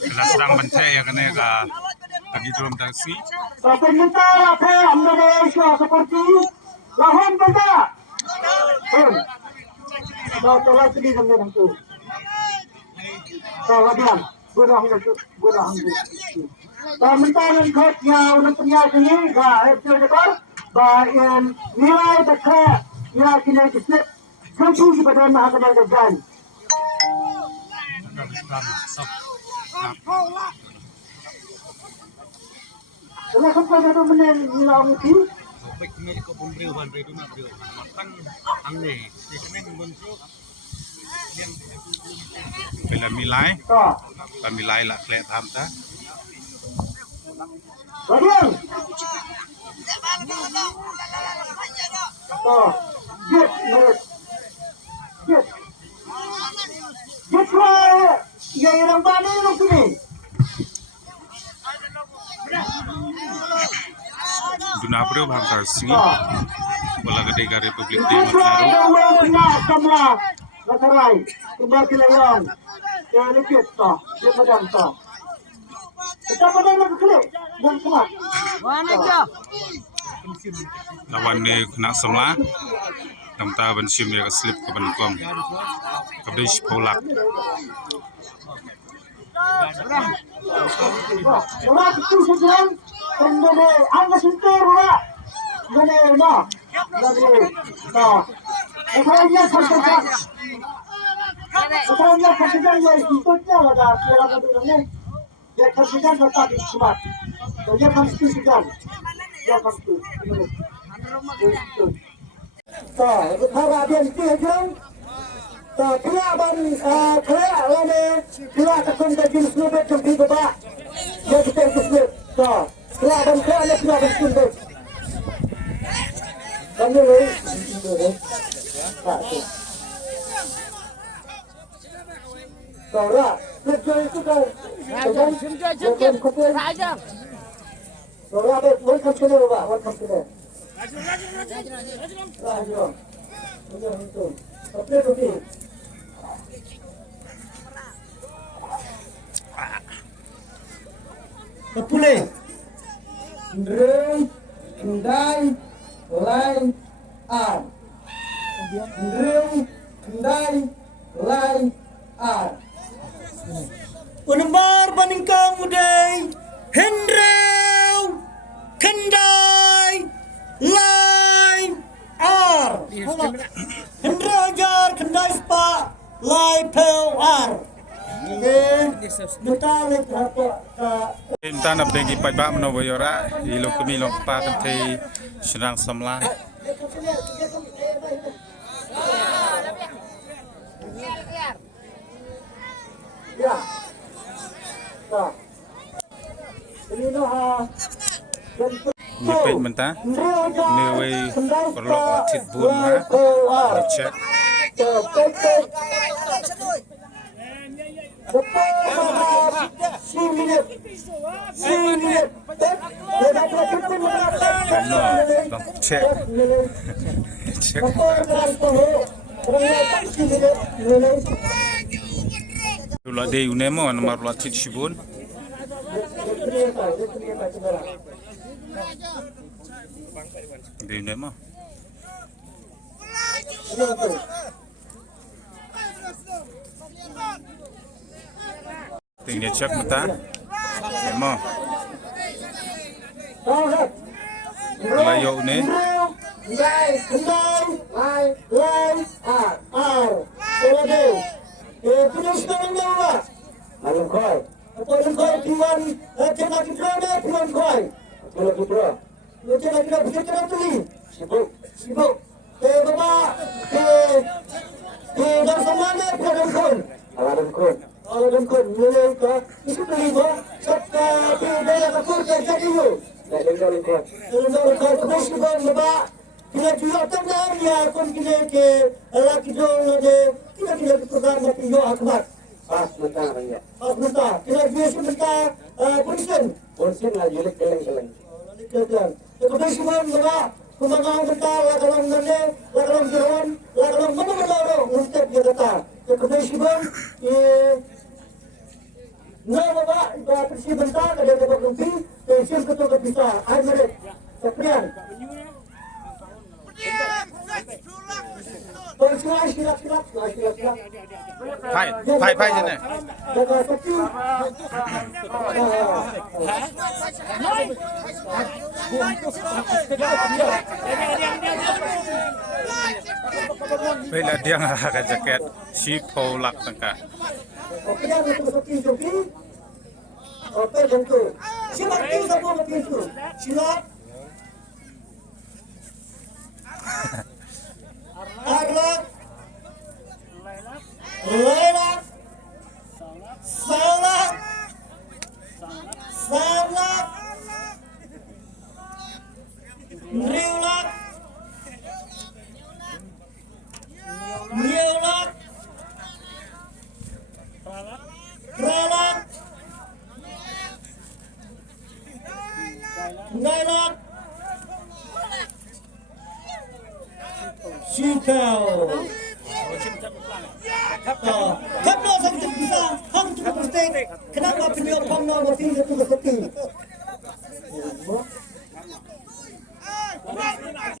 Bila sedang bantai ya kena lagi dalam taksi. Pemerintah Indonesia seperti lahan benda. Tolak sedih dengan itu. Kemudian gurang itu. Pemerintah yang khasnya untuk penyakit ini, itu juga bagian nilai dekat yang kini disebut tentu kepada mahkamah dewan. Kalau sampai ada menang nilai itu, baik ni ko bumbriu ban redu na brio matang angne ikne bentuk yang Bila milai lah kelihatan tham ta. bagian. Get menurut. Get. Get yang orang bani itu ni. Guna bro bham taksi. Bola gede ka Republik Demokrat Naru. Natarai, kembali lagi. Yang kita, dia macam tu. Kita pada nak klik, dan semua. Mana dia? Lawan ni kena semla. Namta ban sim ya slip ke ban kom. Kabis polak. Orang itu sedang kendali angkat sentuh orang. Jadi nah, Sekarangnya kerja. Sekarangnya kerja yang ikutnya ada kira kira dia kerja tetap isbat. Dia konstitusikan. Dia konstitusi. Kalau dia diajar, kelaban kelane kelak akan jadi sebab jadi bapa. Dia kita sebab. Kelaban kelaban sebab. Kamu ni. Saudara, kerja itu kan. Saja. Saudara, welcome to the Pak, welcome to the. Raju. Oke, oke. Kepulih. Ndreng, ndai, lai, ar. Ndreng, ndai, lai, ar. Unembar baningkang uday, hendrew, kendai, lai, ar. Hendrew ajar, kendai spa, lai, pel, ar. Kita nak pergi pada Manoboyora, ilok kami lompat ke Serang Semla. Ya. Nah. Ini noh. Nyepit mentah. Newe perlu atit bun ha. Cek. Cek. Cek. Dulu ada unemo nomor latit sibun. Ada unemo. Tinggal cek mata. Emo. Layo ni. Alam koi. Alam koi tuan, cakap kita ni tuan koi. Kalau kita, cakap kita bercakap tu ni. Sibuk, sibuk. Bapa, dah sama ni alam koi. Alam koi, mulai ke itu beli bah. Sabta, dia nak kau jadi tu. Alam koi, terus kita bapa. Kita jual tanah dia, kon kita ke, alam kita kita program nak jual akbar. Pas bentar ya. Pas bentar. Kita biasa sebentar polisi lah julik keleng-keleng. Keleng. Kemudian semua mereka pemangang bentar, lakalang nane, lakalang jalan, lakalang mana-mana orang untuk dia datang. Kebetulan Nah, Bapak bersih bentar, ada Bapak Kempi, tension ketua kepisah, air merit, Keprian. Silap. ไพ่ใช่ไหม Jaga sepi. เวลาเดียงกับแจ็คเก็ตชีพโพลักต่างกัน Keprian untuk sepi joki. Oke, tentu. Silap tu semua pintu. Silap. Arlak. Lelah. Salah. Riulak. Pralak. Ngailak. Sikau. Kapno sang bisa, hang cukup mesti. Kenapa beliau pangno mesti itu seperti